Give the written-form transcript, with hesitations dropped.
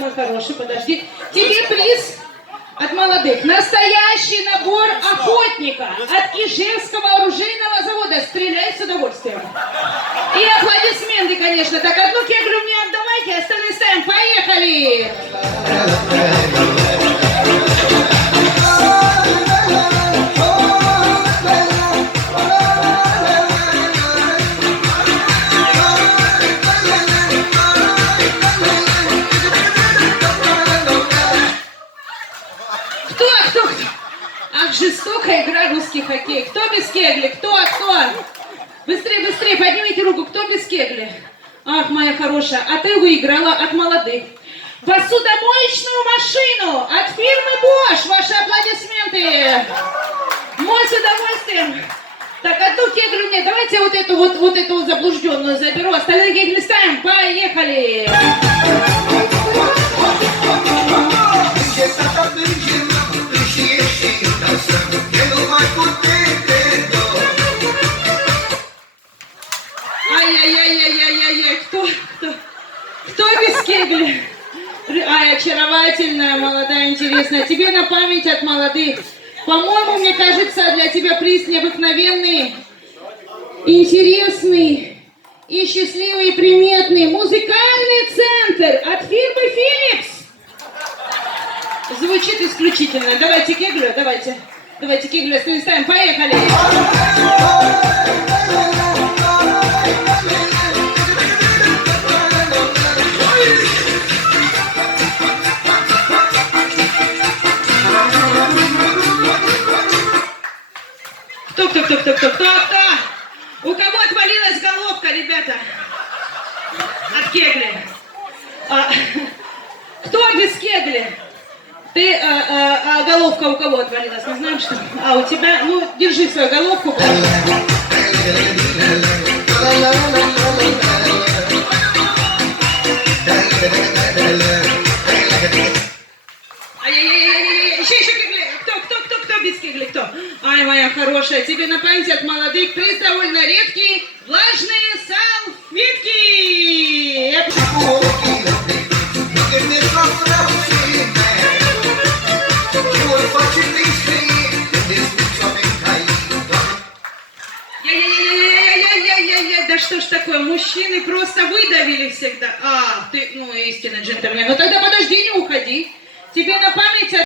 мой хороший, подожди. Тебе приз от молодых. Настоящий набор охотника от Ижевского оружейного завода. Стреляй с удовольствием. И аплодисменты, конечно. Так, одну кеглю мне отдавайте, остальные ставим. Поехали! Кто? Ах, жестокая игра русский хоккей. Кто без кегли? Кто? Быстрее, поднимите руку. Кто без кегли? Ах, моя хорошая, а ты выиграла от молодых посудомоечную машину от фирмы Bosch. Ваши аплодисменты. Мой с удовольствием. Так, одну кеглю мне. Давайте вот эту заблужденную заберу. Остальные кегли ставим. Поехали. Ай-яй-яй-яй-яй-яй, кто без кегли? Ай, очаровательная, молодая, интересная. Тебе на память от молодых. По-моему, мне кажется, для тебя приз необыкновенный, интересный и счастливый, и приметный. Музыкальный центр от фирмы Philips. Звучит исключительно. Давайте кеглю, давайте кеглю, ставим, поехали. Кто? У кого отвалилась головка, ребята? От кегли. Кто без кегли? Ты, головка у кого отвалилась? Мы знаем, что... у тебя... Ну, держи свою головку. Еще кегли. Кто без кегли? Кто? Ай, моя хорошая, тебе на память от молодых приз довольно редкий. Влажные салфетки. Да что ж такое, мужчины просто выдавили всегда. Ты, истинный джентльмен. Ну тогда подожди, не уходи. Тебе на память